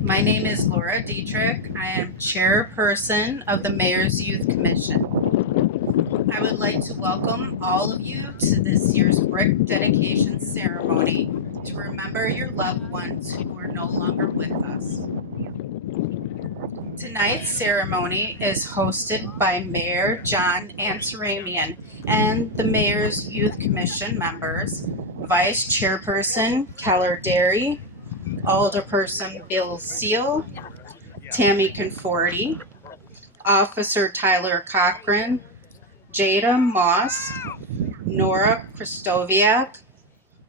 My name is Laura Dietrich. I am chairperson of the Mayor's Youth Commission. I would like to welcome all of you to this year's brick dedication ceremony to remember your loved ones who are no longer with us. Tonight's ceremony is hosted by Mayor John Anseramian and the Mayor's Youth Commission members, Vice Chairperson Keller Derry, Alderperson Bill Seal, Tammy Conforti, Officer Tyler Cochran, Jada Moss, Nora Kristoviak,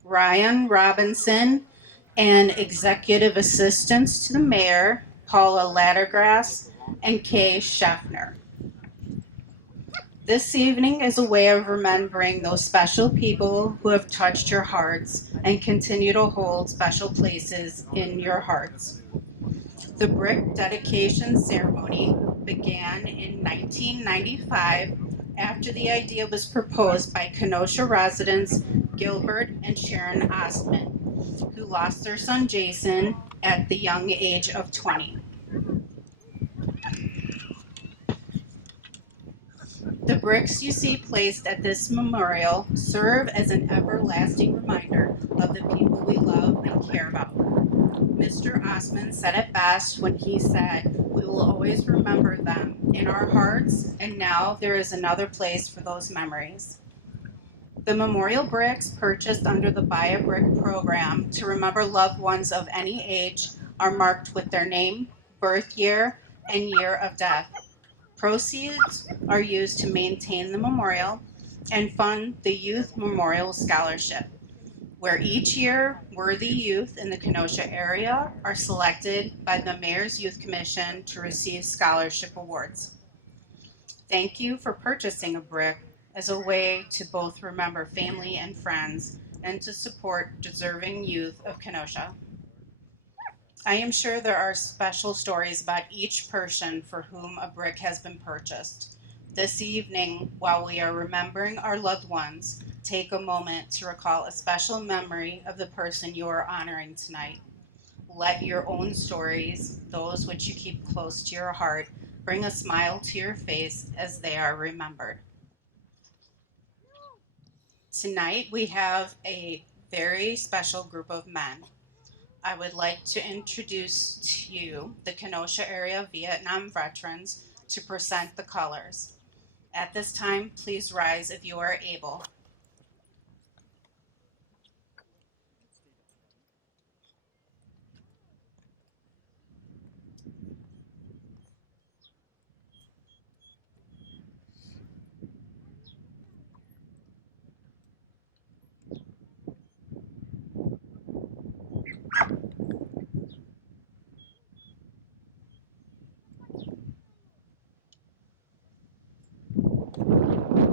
Ryan Robinson, and executive assistants to the mayor, Paula Lattergrass and Kay Schaffner. This evening is a way of remembering those special people who have touched your hearts and continue to hold special places in your hearts. The brick dedication ceremony began in 1995 after the idea was proposed by Kenosha residents Gilbert and Sharon Ostman, who lost their son Jason at the young age of 20. The bricks you see placed at this memorial serve as an everlasting reminder of the people we love and care about. Mr. Osman said it best when he said, "We will always remember them in our hearts, and now there is another place for those memories." The memorial bricks purchased under the Buy a Brick program to remember loved ones of any age are marked with their name, birth year, and year of death. Proceeds are used to maintain the memorial and fund the Youth Memorial Scholarship, where each year worthy youth in the Kenosha area are selected by the Mayor's Youth Commission to receive scholarship awards. Thank you for purchasing a brick as a way to both remember family and friends and to support deserving youth of Kenosha. I am sure there are special stories about each person for whom a brick has been purchased. This evening, while we are remembering our loved ones, take a moment to recall a special memory of the person you are honoring tonight. Let your own stories, those which you keep close to your heart, bring a smile to your face as they are remembered. Tonight, we have a very special group of men. I would like to introduce to you the Kenosha area Vietnam veterans to present the colors. At this time, please rise if you are able.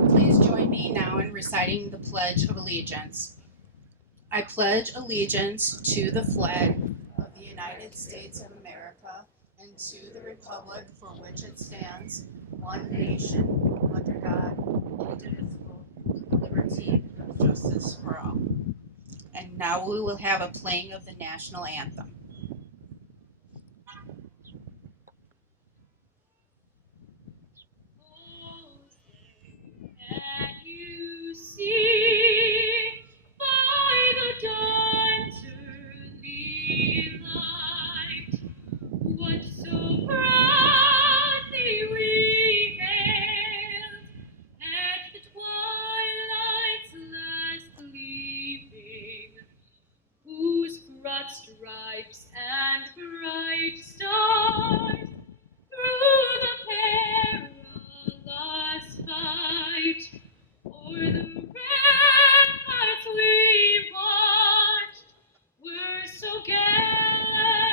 Please join me now in reciting the Pledge of Allegiance. I pledge allegiance to the flag of the United States of America and to the republic for which it stands, one nation, under God, indivisible, with liberty and justice for all. And now we will have a playing of the national anthem. Can you see by the dawn's early light what so proudly we hailed at the twilight's last gleaming, whose broad stripes and bright stars through the perilous fight o'er the ramparts we watched were so gallantly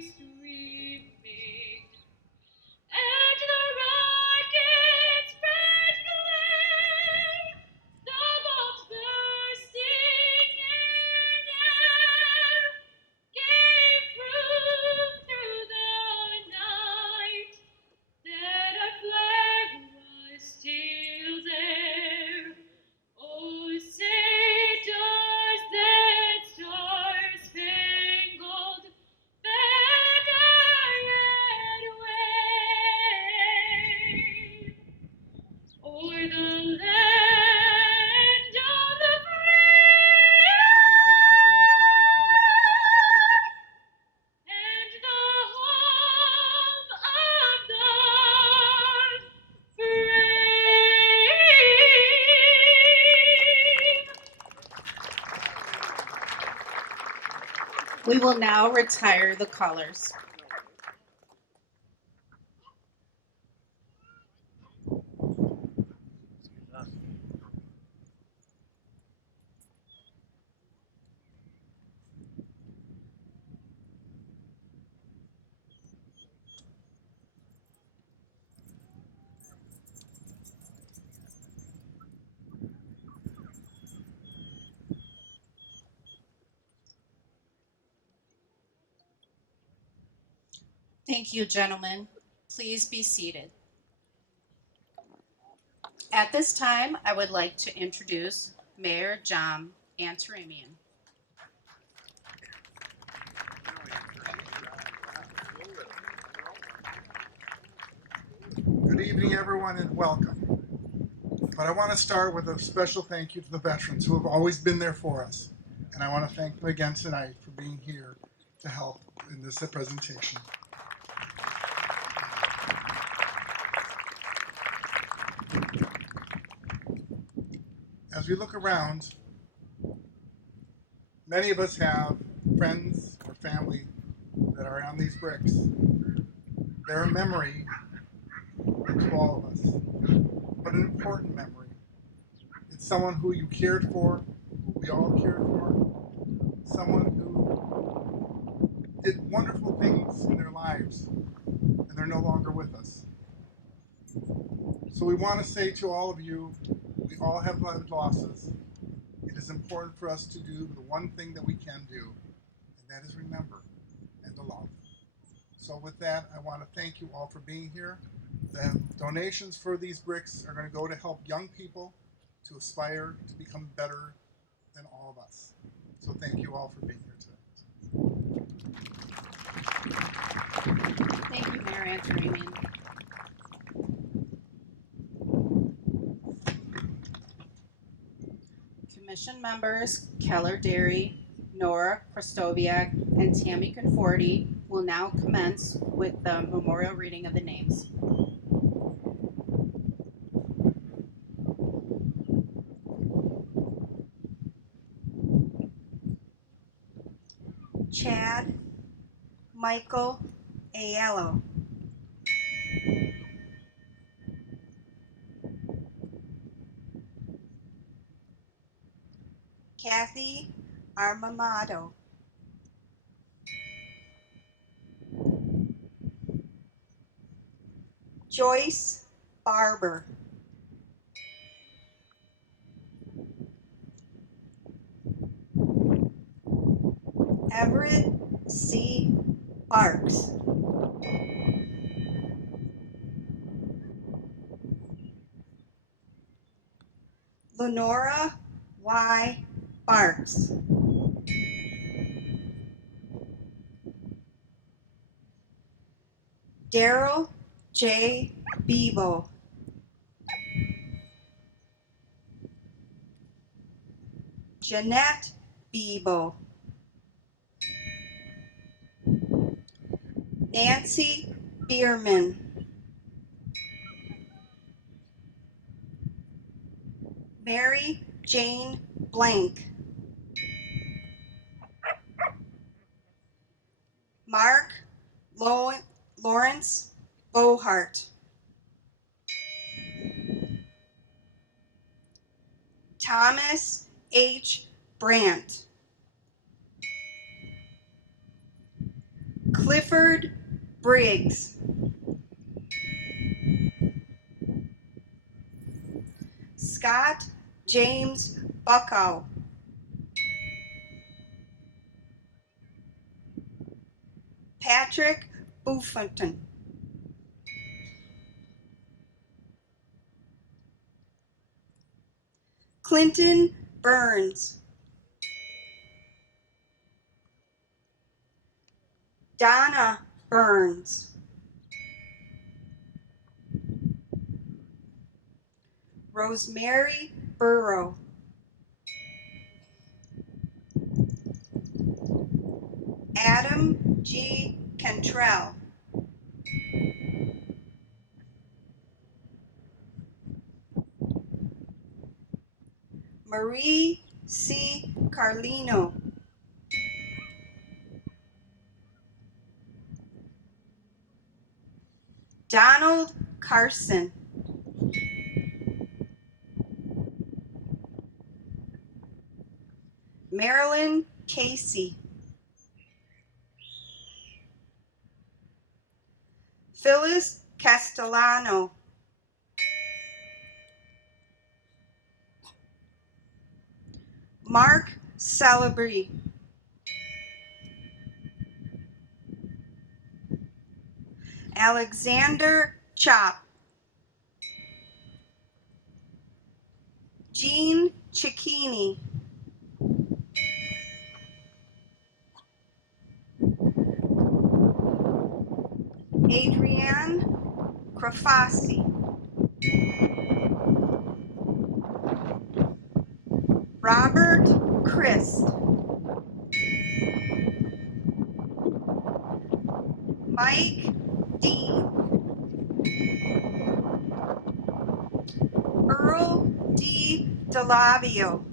streaming, and the rocket's red glare, the bombs bursting in air, gave proof through the will now retire the colors. Thank you, gentlemen. Please be seated. At this time, I would like to introduce Mayor John Antaramian. Good evening, everyone, and welcome. But I want to start with a special thank you to the veterans who have always been there for us. And I want to thank them again tonight for being here to help in this presentation. As we look around, many of us have friends or family that are on these bricks. They're a memory to all of us, but an important memory. It's someone who you cared for, who we all cared for, someone who did wonderful things in their lives, and they're no longer with us. So we want to say to all of you, we all have losses. It is important for us to do the one thing that we can do, and that is remember and to love. So with that, I want to thank you all for being here. The donations for these bricks are going to go to help young people to aspire to become better than all of us. So thank you all for being here today. Thank you, Mayor Antaramian. Commission members Keller Derry, Nora Krastoviak, and Tammy Conforti will now commence with the memorial reading of the names. Chad Michael Aiello. Kathy Armamado. Joyce Barber. Everett C. Parks. Lenora Y. Barks. Daryl J. Bebo. Jeanette Bebo. Nancy Bierman. Mary Jane Blank. Mark Lawrence Bohart. Thomas H. Brandt. Clifford Briggs. Scott James Buckow. Patrick Buffington. Clinton Burns. Donna Burns. Rosemary Burrow. Adam G. Cantrell. Marie C. Carlino. Donald Carson, Marilyn Casey, Phyllis Castellano, Mark Celebry, Alexander Chop, Jean Cicchini, Adrienne Crafassi, Robert Christ, Mike Dean, Earl D. DeLavio,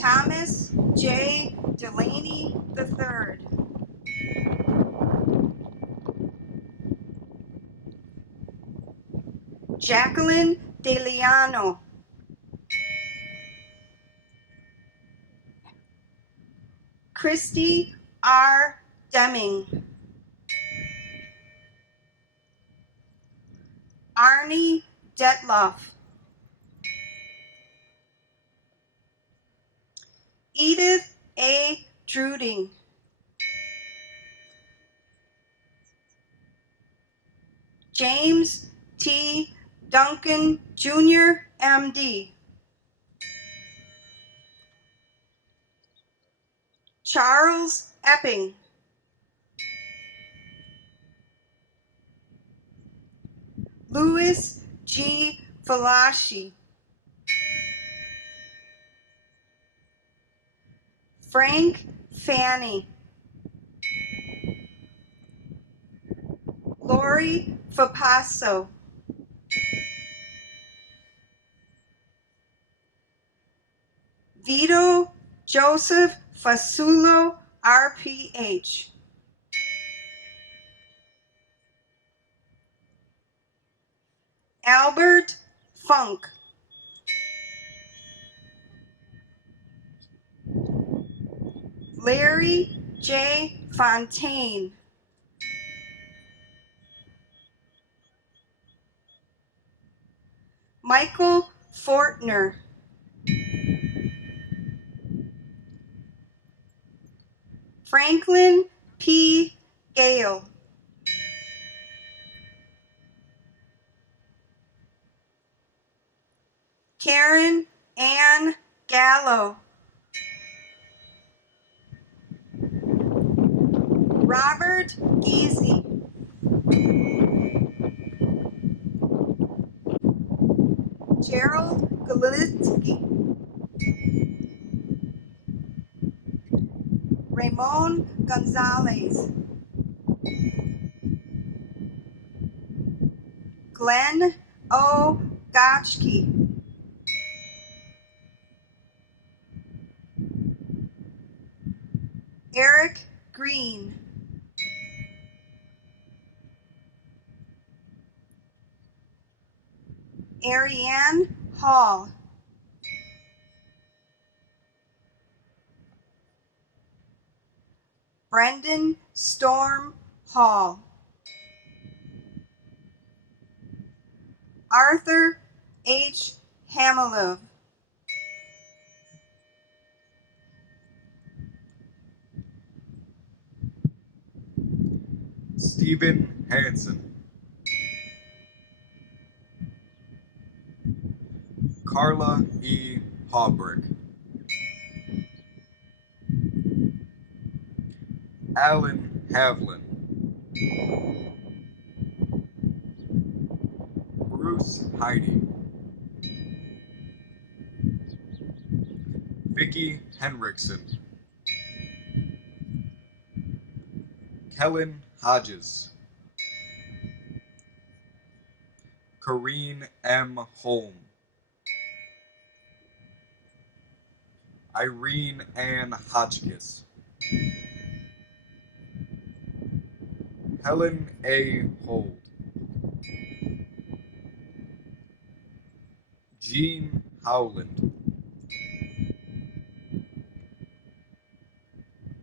Thomas J. Delaney III, Jacqueline DeLiano, Christy R. Deming, Arnie Detloff, Edith A. Druding, James T. Duncan Jr., MD, Charles Epping, Louis G. Falaschi, Frank Fanny, Lori Fapasso, Vito Joseph Fasulo, RPH, Albert Funk, Larry J. Fontaine, Michael Fortner, Franklin P. Gale, Karen Ann Gallo, Robert Giese, Gerald Galitsky, Ramon Gonzalez, Glenn O. Gotchke, Eric Green, Ariane Hall, Brendan Storm Hall, Arthur H. Hamilov, Stephen Hansen, Carla E. Hawbrick, Alan Havlin, Bruce Heidi, Vicky Henriksen, Kellen Hodges, Corrine M. Holm, Irene Ann Hotchkiss, Helen A. Hold. Jean Howland.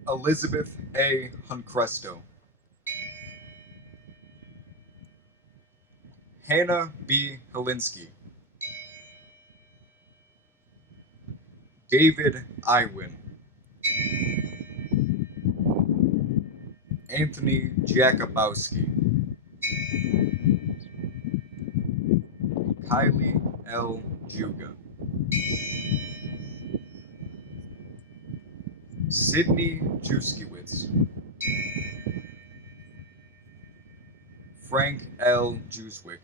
Elizabeth A. Huncresto. Hannah B. Helinsky. David Iwin. Anthony Jakubowski. Kylie L. Juga. Sydney Juskiewicz. Frank L. Juswick.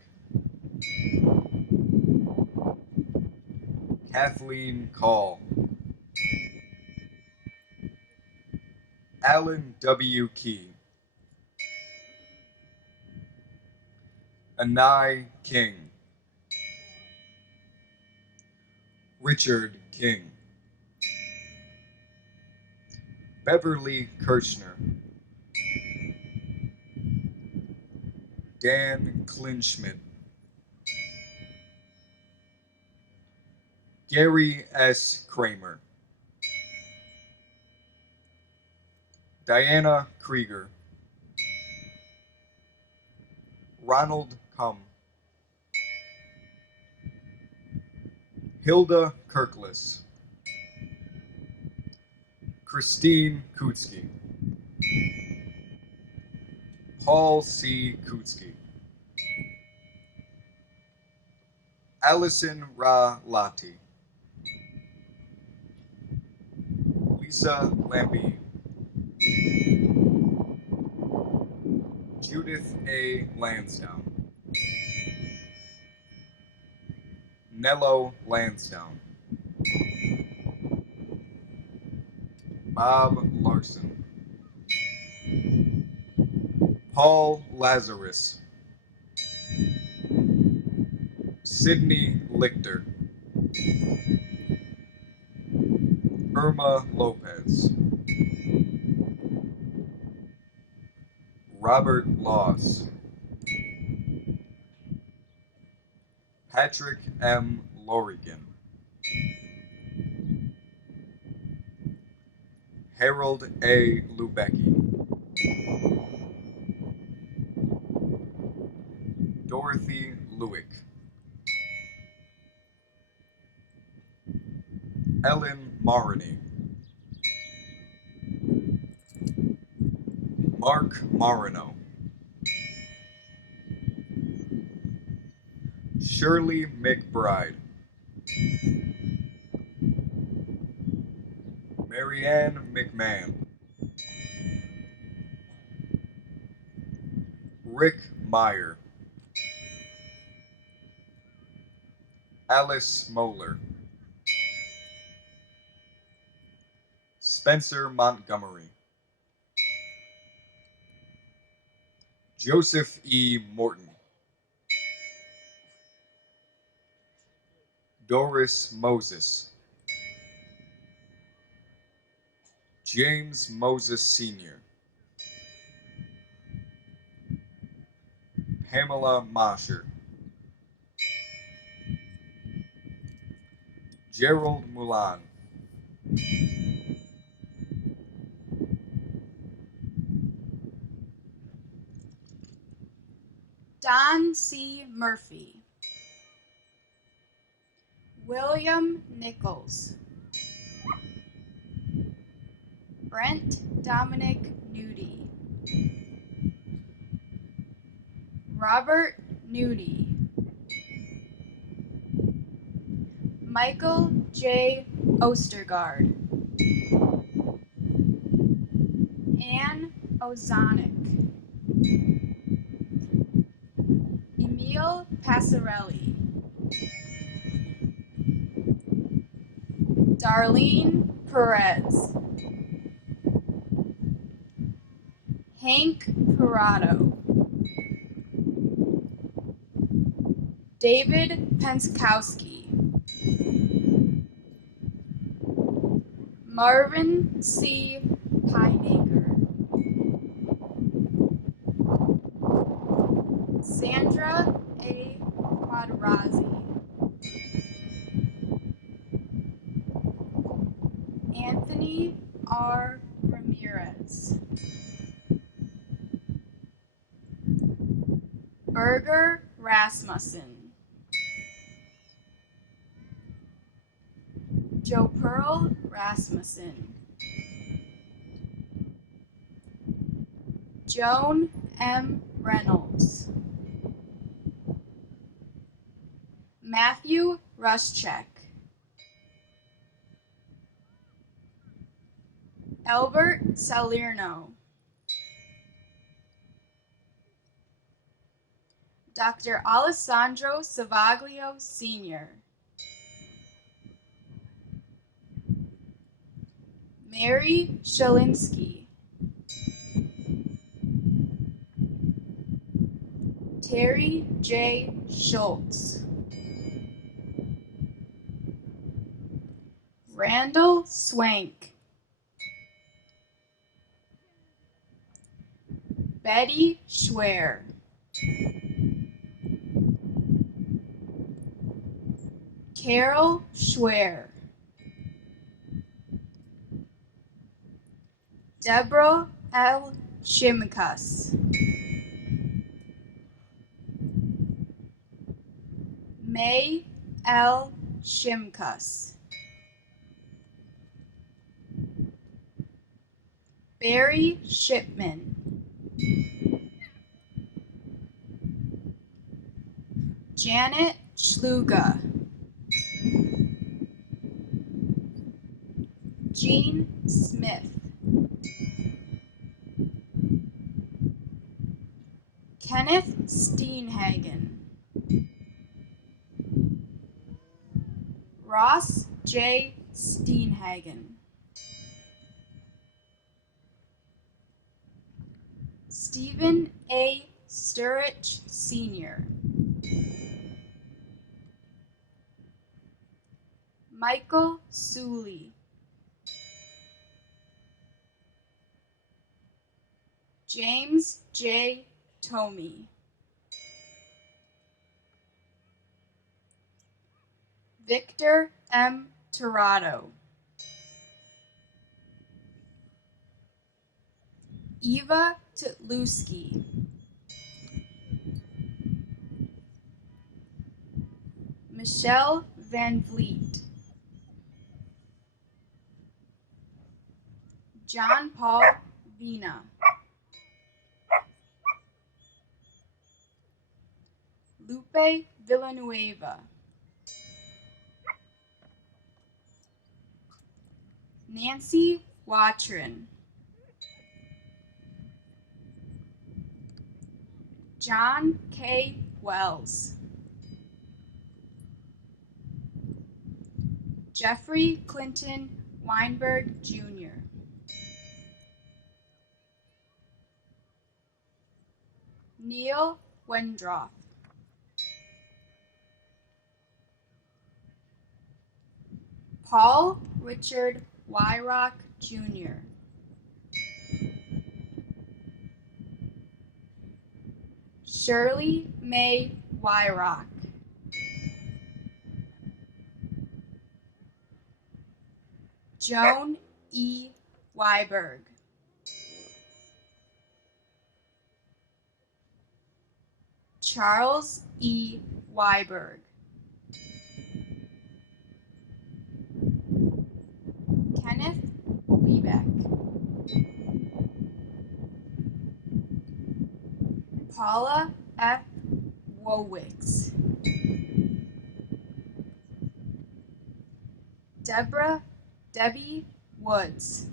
Kathleen Call. Alan W. Key. Anai King. Richard King. Beverly Kirchner. Dan Klinschmidt. Gary S. Kramer. Diana Krieger. Ronald Cum. Hilda Kirkless. Christine Kutsky. Paul C. Kutsky. Allison Ra Lati. Lisa Lambie. Judith A. Lansdowne. Nello Lansdowne. Bob Larson. Paul Lazarus. Sidney Lichter. Irma Lopez. Robert Loss. Patrick M. Lorigan. Harold A. Lubecki. Dorothy Lewick. Ellen Maroney. Mark Marino. Shirley McBride. Marianne McMahon. Rick Meyer. Alice Moeller. Spencer Montgomery. Joseph E. Morton. Doris Moses. James Moses Sr. Pamela Mosher. Gerald Mulan. Don C. Murphy. William Nichols. Brent Dominic Nudie. Robert Nudie. Michael J. Ostergaard. Anne Ozonic. Emil Passarelli. Darlene Perez. Hank Corrado. David Penskowski. Marvin C. Pineacre. R. Ramirez. Berger Rasmussen. Joe Pearl Rasmussen. Joan M. Reynolds. Matthew Ruschek. Albert Salerno. Dr. Alessandro Savaglio Sr. Mary Shalinsky. Terry J. Schultz. Randall Swank. Betty Schwer. Carol Schwer. Deborah L. Shimkus. May L. Shimkus. Barry Shipman. Janet Schluga. Jean Smith. Kenneth Steenhagen. Ross J. Steenhagen. Stephen A. Sturridge Sr. Michael Suley. James J. Tomey. Victor M. Tirado. Eva Tutluski. Michelle Van Vliet. John Paul Vina. Lupe Villanueva. Nancy Watrin. John K. Wells. Jeffrey Clinton Weinberg Jr. Neil Wendroff. Paul Richard Wyrock Jr. Shirley May Wyrock. Joan E. Weiberg. Charles E. Weiberg. Kenneth Liebeck. Paula F. Wowicks. Debbie Woods.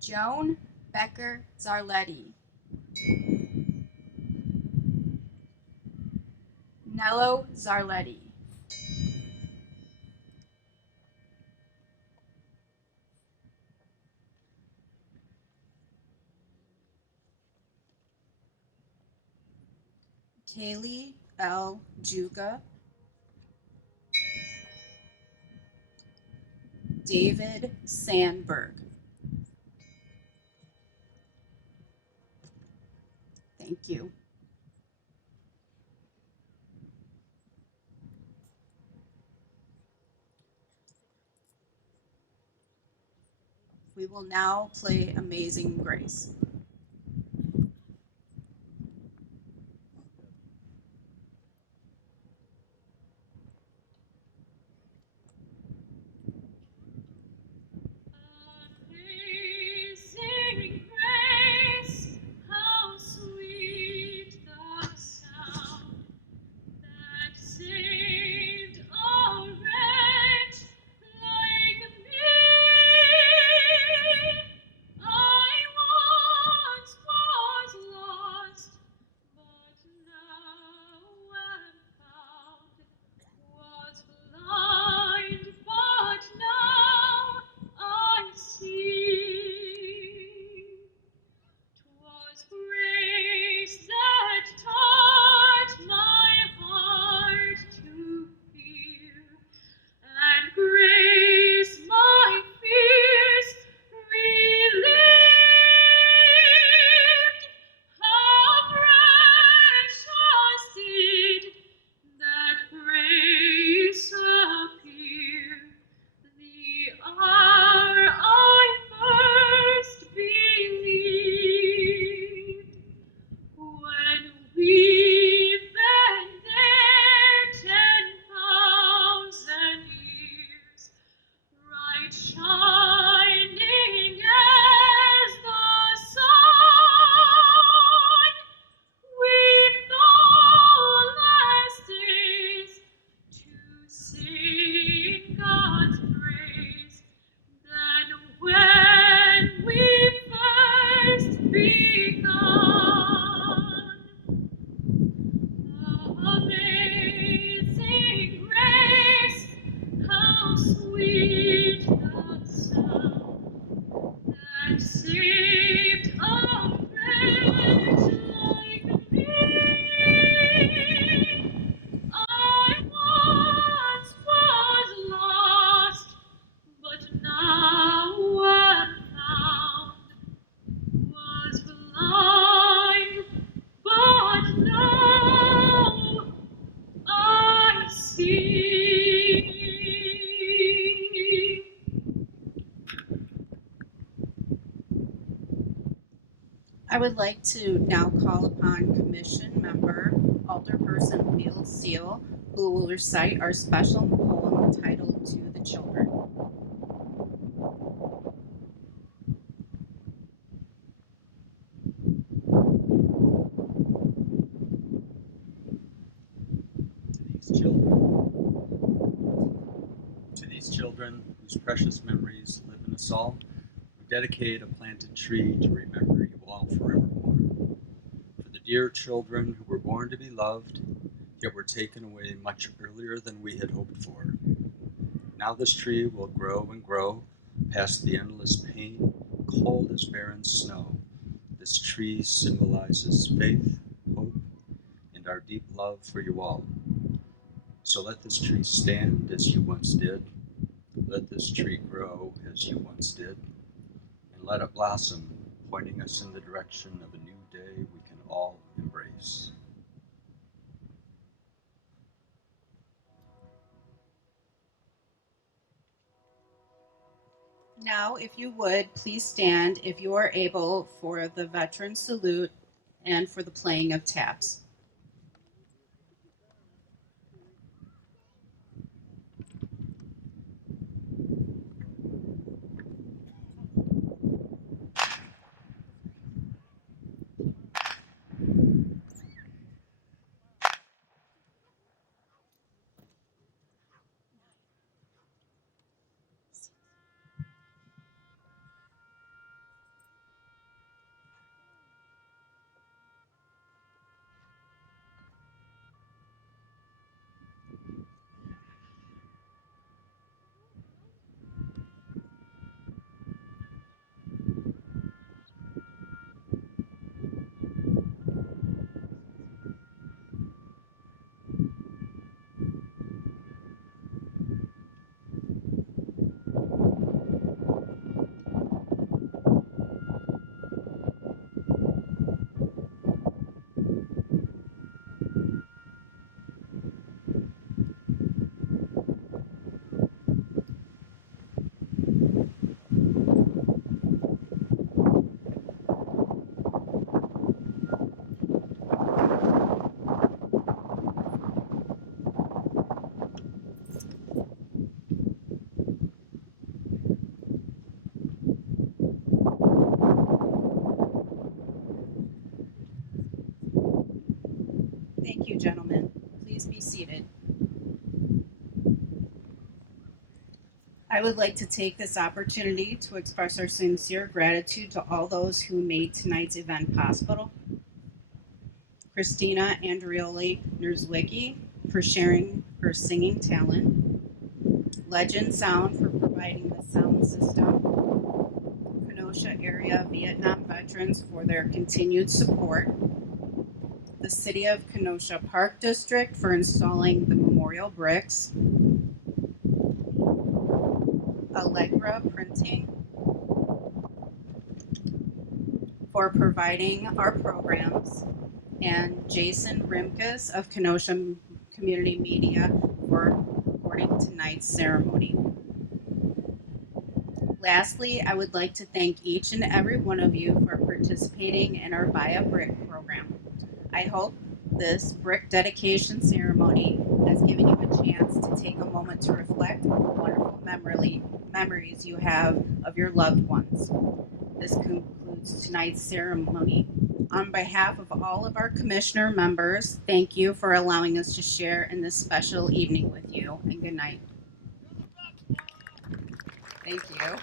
Joan Becker Zarletti. Nello Zarletti. Kaylee L. Juga. David Sandberg. Thank you. We will now play Amazing Grace. Amazing grace, how sweet the sound that saved a wretch like me. I once was lost, but now am found. Was blind, but now I see. 'Twas grace that taught my heart to fear, and grace my fears relieved. How precious did that grace appear, the hour I first believed. When we've been there 10,000 years, bright shining as the sun, we've no last days to sing God's praise than when we first begun. Amazing grace, how sweet the sound that saved a wretch like me. I once was lost, but now am found. Was blind, but now I see. I would like to now call upon Commission Member Alderperson Bill Seal, who will recite our special poem titled To the Children. To these children whose precious memories live in us all, we dedicate a planted tree to remember you all forevermore. For the dear children who were born to be loved, yet were taken away much earlier than we had hoped for. Now this tree will grow and grow past the endless pain, cold as barren snow. This tree symbolizes faith, hope, and our deep love for you all. So let this tree stand as you once did. Let this tree grow as you once did. And let it blossom, pointing us in the direction of a new day we can all embrace. Now, if you would, please stand if you are able for the veteran salute and for the playing of taps. you, gentlemen. Please be seated. I would like to take this opportunity to express our sincere gratitude to all those who made tonight's event possible. Christina Andrioli Nerzwicki for sharing her singing talent, Legend Sound for providing the sound system, Kenosha area Vietnam veterans for their continued support, the City of Kenosha Park District for installing the memorial bricks, Allegra Printing for providing our programs, and Jason Rimkus of Kenosha Community Media for recording tonight's ceremony. Lastly, I would like to thank each and every one of you for participating in our Buy a Brick program. I hope this brick dedication ceremony has given you a chance to take a moment to reflect on the wonderful memories you have of your loved ones. This concludes tonight's ceremony. On behalf of all of our commissioner members, thank you for allowing us to share in this special evening with you, and good night. Thank you.